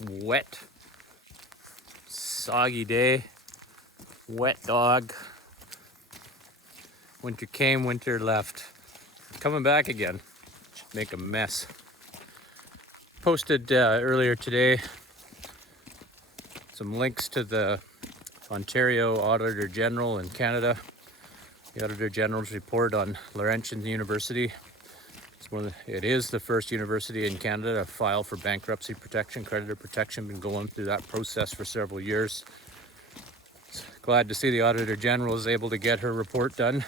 wet, soggy day, wet dog. Winter came, winter left. Coming back again. Should make a mess. Posted earlier today some links to the Ontario Auditor General in Canada. The Auditor General's report on Laurentian University. It is the first university in Canada to file for bankruptcy protection, creditor protection. Been going through that process for several years. Glad to see the Auditor General was able to get her report done.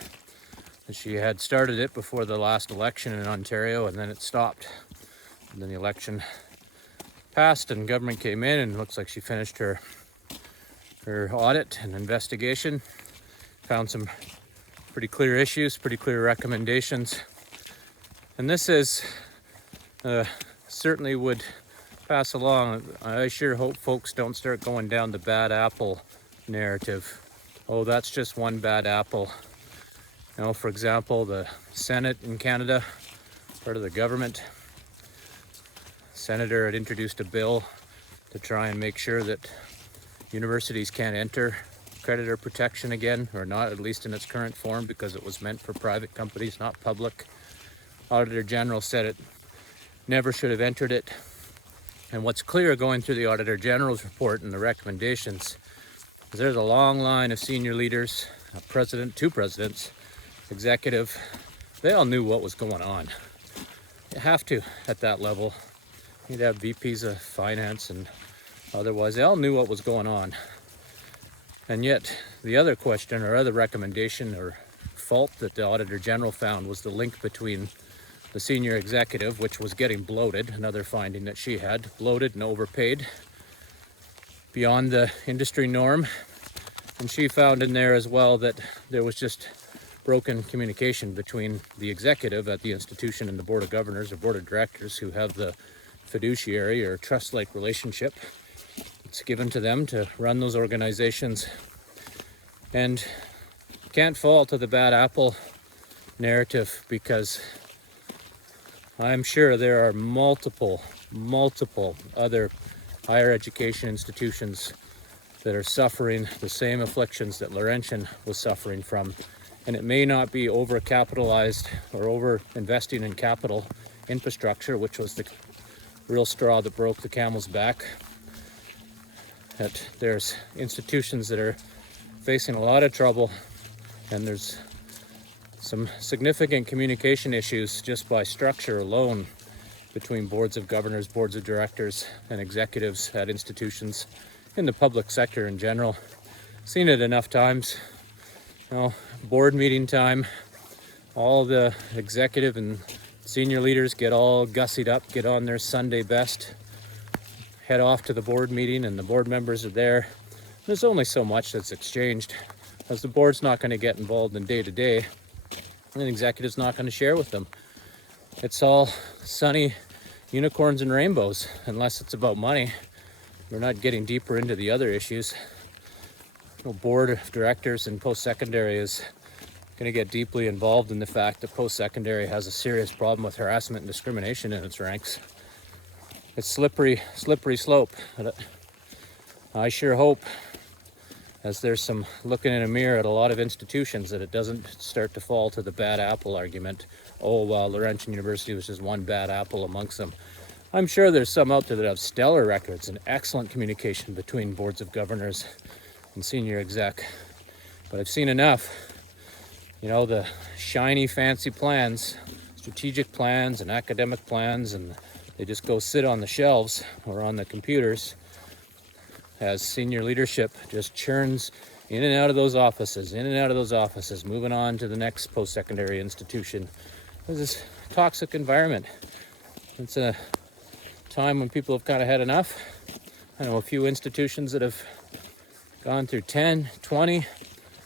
She had started it before the last election in Ontario, and then it stopped. And then the election passed and government came in, and it looks like she finished her audit and investigation. Found some pretty clear issues, pretty clear recommendations. And this is certainly would pass along. I sure hope folks don't start going down the bad apple narrative. Oh, that's just one bad apple. You know, for example, the Senate in Canada, part of the government, senator had introduced a bill to try and make sure that universities can't enter creditor protection again, or not, at least in its current form, because it was meant for private companies, not public. Auditor General said it never should have entered it. And what's clear going through the Auditor General's report and the recommendations is there's a long line of senior leaders, a president, two presidents, executive. They all knew what was going on. You have to at that level. You'd have VPs of finance and otherwise. They all knew what was going on. And yet the other question or other recommendation or fault that the Auditor General found was the link between the senior executive, which was getting bloated, another finding that she had, bloated and overpaid beyond the industry norm. And she found in there as well that there was just broken communication between the executive at the institution and the board of governors or board of directors, who have the fiduciary or trust-like relationship. It's given to them to run those organizations. And can't fall to the bad apple narrative, because I'm sure there are multiple other higher education institutions that are suffering the same afflictions that Laurentian was suffering from. And it may not be over-capitalized or over-investing in capital infrastructure, which was the real straw that broke the camel's back. That there's institutions that are facing a lot of trouble, and there's some significant communication issues just by structure alone between boards of governors, boards of directors, and executives at institutions in the public sector in general. Seen it enough times. You know, board meeting time, all the executive and senior leaders get all gussied up, get on their Sunday best, head off to the board meeting, and the board members are there. There's only so much that's exchanged, as the board's not going to get involved in day-to-day, and the executive's not going to share with them. It's all sunny unicorns and rainbows, unless it's about money. We're not getting deeper into the other issues. The board of directors and post-secondary is going to get deeply involved in the fact that post-secondary has a serious problem with harassment and discrimination in its ranks. It's slippery slope. I sure hope, as there's some looking in a mirror at a lot of institutions, that it doesn't start to fall to the bad apple argument. Oh, well, Laurentian University was just one bad apple amongst them. I'm sure there's some out there that have stellar records and excellent communication between boards of governors and senior exec. But I've seen enough. You know, the shiny, fancy plans, strategic plans and academic plans, and they just go sit on the shelves or on the computers as senior leadership just churns in and out of those offices, moving on to the next post-secondary institution. There's this toxic environment. It's a time when people have kind of had enough. I know a few institutions that have gone through 10, 20,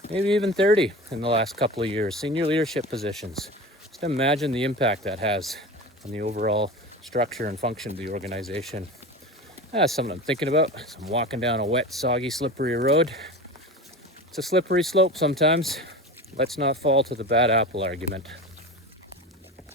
maybe even 30 in the last couple of years, senior leadership positions. Just imagine the impact that has on the overall structure and function of the organization. That's something I'm thinking about as I'm walking down a wet, soggy, slippery road. It's a slippery slope sometimes. Let's not fall to the bad apple argument.